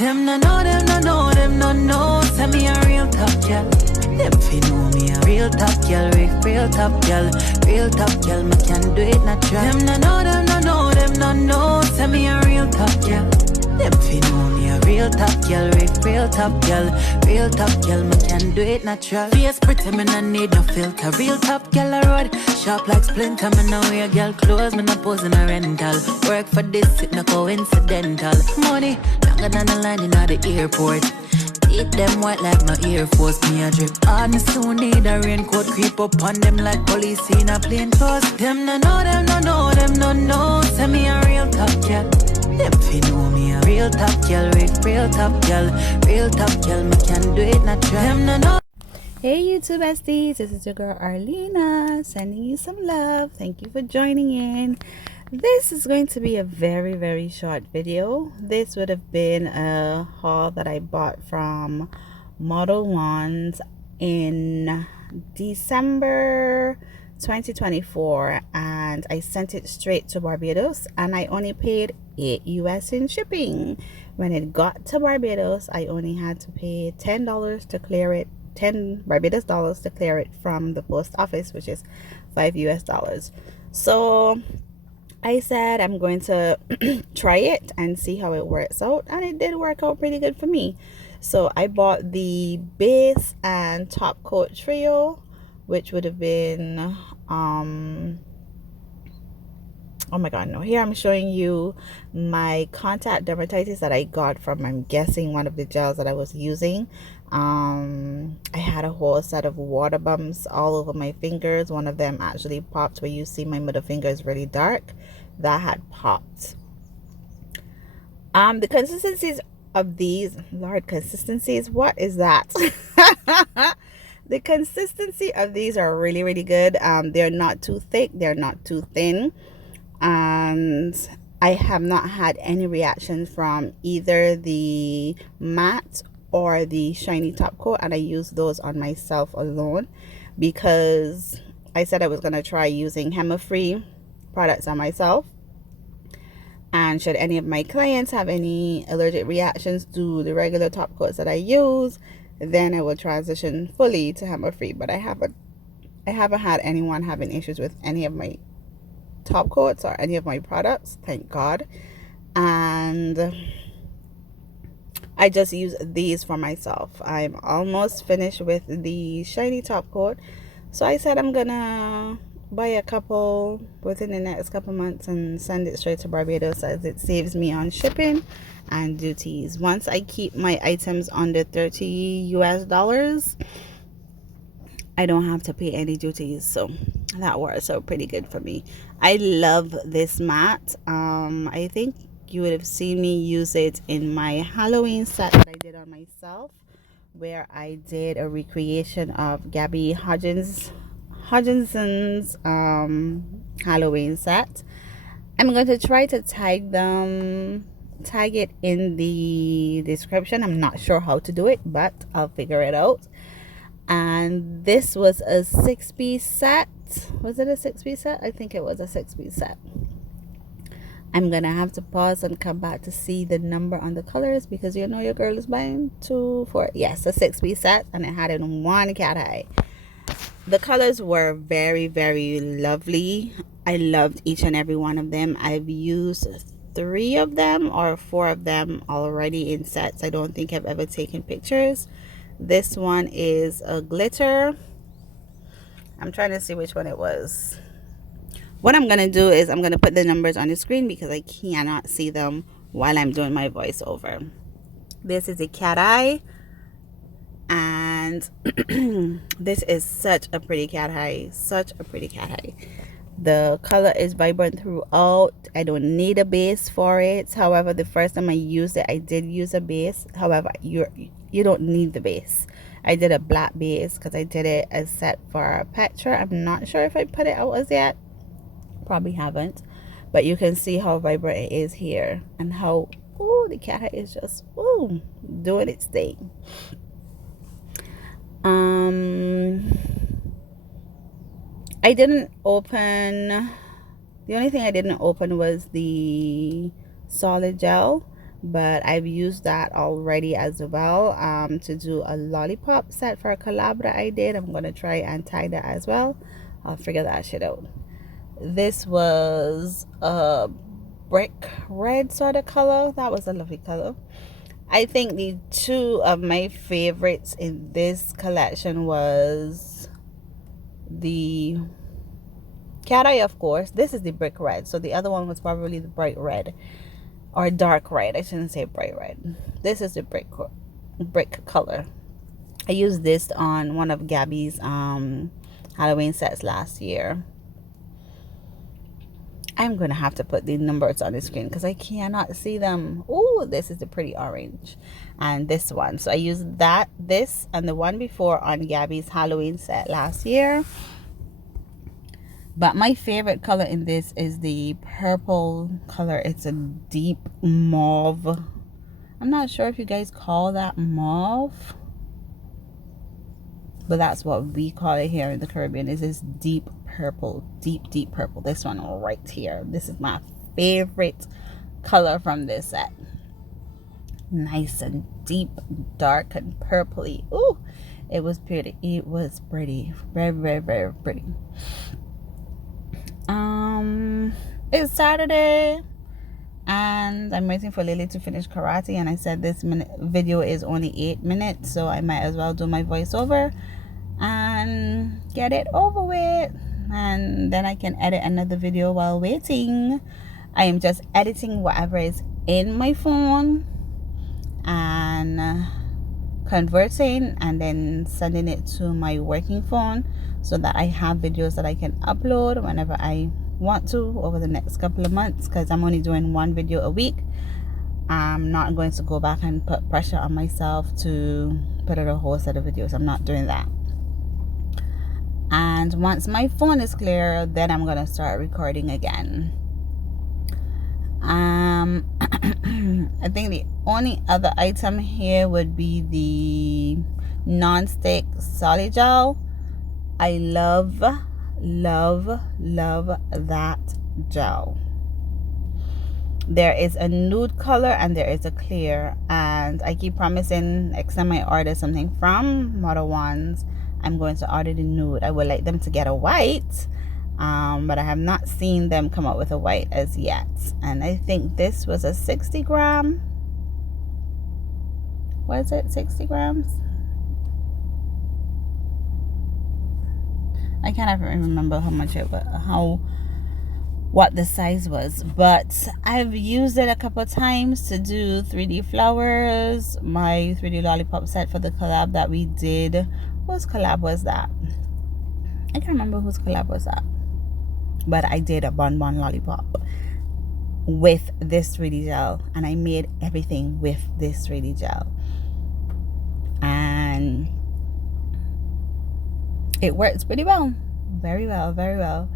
Them no know, them no know, them no know. Send me a real top girl. Them fi know me a real top girl, real top girl, real top girl. Me can do it natural. Them no know, them no know, them no know. Send me a real top girl. Them fi know me a real top girl, real top girl. Me can do it natural. Face pretty, me no need no filter. Real top girl I road, sharp like splinter. Me no wear girl clothes, me no pose in a rental. Work for this, it no coincidental. Money longer than the line in the airport. Eat them white like my Air Force, me a drip. Honest, soon need a raincoat. Creep up on them like police in a plain clothes. Them no know, them no know, them no know. Send me a real top girl. Them fi know me a real top girl, real top girl. Me can do it natural. Them no know. Hey YouTube besties, this is your girl Arlena, sending you some love. Thank you for joining in. This is going to be a very short video. This would have been a haul that I bought from Modelones in December 2024, and I sent it straight to Barbados, and I only paid $8 US in shipping. When it got to Barbados, I only had to pay $10 to clear it, 10 Barbados dollars to clear it from the post office, which is $5 US. So I said I'm going to try it and see how it works out, and it did work out pretty good for me. So I bought the base and top coat trio, which would have been oh my god, no, here I'm showing you my contact dermatitis that I got from, I'm guessing, one of the gels that I was using. I had a whole set of water bumps all over my fingers. One of them actually popped, where you see my middle finger is really dark. That had popped. The consistencies of these, Lord, consistencies, what is that? The consistency of these are really good. They're not too thick, they're not too thin, and I have not had any reaction from either the matte or the shiny top coat, and I use those on myself alone because I said I was going to try using HEMA-free products on myself, and should any of my clients have any allergic reactions to the regular top coats that I use, then I will transition fully to HEMA-free. But I haven't had anyone having issues with any of my top coats or any of my products, thank God. And I just use these for myself. I'm almost finished with the shiny top coat, so I said I'm gonna buy a couple within the next couple months and send it straight to Barbados, as it saves me on shipping and duties. Once I keep my items under $30 US, I don't have to pay any duties, so that works out pretty good for me. I love this matte. I think you would have seen me use it in my Halloween set that I did on myself, where I did a recreation of Gabby Hodginson's Halloween set. I'm going to try to tag it in the description. I'm not sure how to do it, but I'll figure it out. And this was a 6-piece set. Was it a 6-piece set? I think it was a 6-piece set. I'm gonna have to pause and come back to see the number on the colors, because you know your girl is buying 2 for, yes, a 6-piece set, and it had it in one cat eye. The colors were very lovely. I loved each and every one of them. I've used 3 of them or 4 of them already in sets. I don't think I've ever taken pictures. This one is a glitter. I'm trying to see which one it was. What I'm gonna do is I'm gonna put the numbers on the screen because I cannot see them while I'm doing my voiceover. This is a cat eye, and this is such a pretty cat eye. Such a pretty cat eye. The color is vibrant throughout. I don't need a base for it. However, the first time I used it, I did use a base. However, you don't need the base. I did a black base because I did it as set for Petra. I'm not sure if I put it out as yet. Probably haven't. But you can see how vibrant it is here, and how, ooh, the cat eye is just, ooh, doing its thing. I didn't open, the only thing I didn't open was the solid gel, but I've used that already as well to do a lollipop set for a collab that I did. I'm gonna try and tie that as well. I'll figure that shit out. This was a brick red sort of color. That was a lovely color. I think the two of my favorites in this collection was the cat eye, of course. This is the brick red, so the other one was probably the bright red or dark red. I shouldn't say bright red. This is the brick color. I used this on one of Gabby's Halloween sets last year. I'm gonna have to put the numbers on the screen because I cannot see them. Oh, this is the pretty orange, and this one. So I used this and the one before on Gabby's Halloween set last year. But my favorite color in this is the purple color. It's a deep mauve. I'm not sure if you guys call that mauve, but that's what we call it here in the Caribbean. Is this deep purple, deep purple. This one right here. This is my favorite color from this set. Nice and deep, dark and purpley. Ooh, it was pretty. It was pretty. Very pretty. It's Saturday and I'm waiting for Lily to finish karate, and I said this video is only 8 minutes, so I might as well do my voiceover and get it over with, and then I can edit another video while waiting. I am just editing whatever is in my phone and converting and then sending it to my working phone so that I have videos that I can upload whenever I want to over the next couple of months, because I'm only doing one video a week. I'm not going to go back and put pressure on myself to put out a whole set of videos. I'm not doing that. And once my phone is clear, then I'm gonna start recording again. I think the only other item here would be the non-stick solid gel. I love that gel. There is a nude color and there is a clear, and I keep promising next time I order something from Moda-Wands, I'm going to order the nude. I would like them to get a white, but I have not seen them come up with a white as yet. And I think this was a 60 gram. Was it 60 grams? I can't even remember how much it was, what the size was, but I've used it a couple times to do 3D flowers. My 3D lollipop set for the collab that we did. Whose collab was that? I can't remember whose collab was that, but I did a bonbon lollipop with this 3D gel, and I made everything with this 3D gel, and it works pretty well, very well,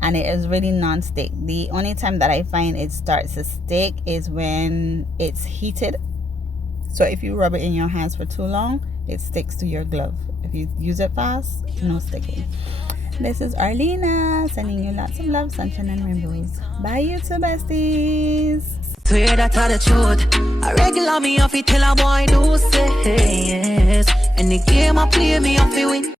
and it is really non-stick. The only time that I find it starts to stick is when it's heated. So if you rub it in your hands for too long, it sticks to your glove. If you use it fast, no sticking. This is Arlena sending you lots of love, sunshine and rainbows. Bye YouTube besties. Swear that are the truth. I regular me off it till a boy do say yes. And the game I play me off it win.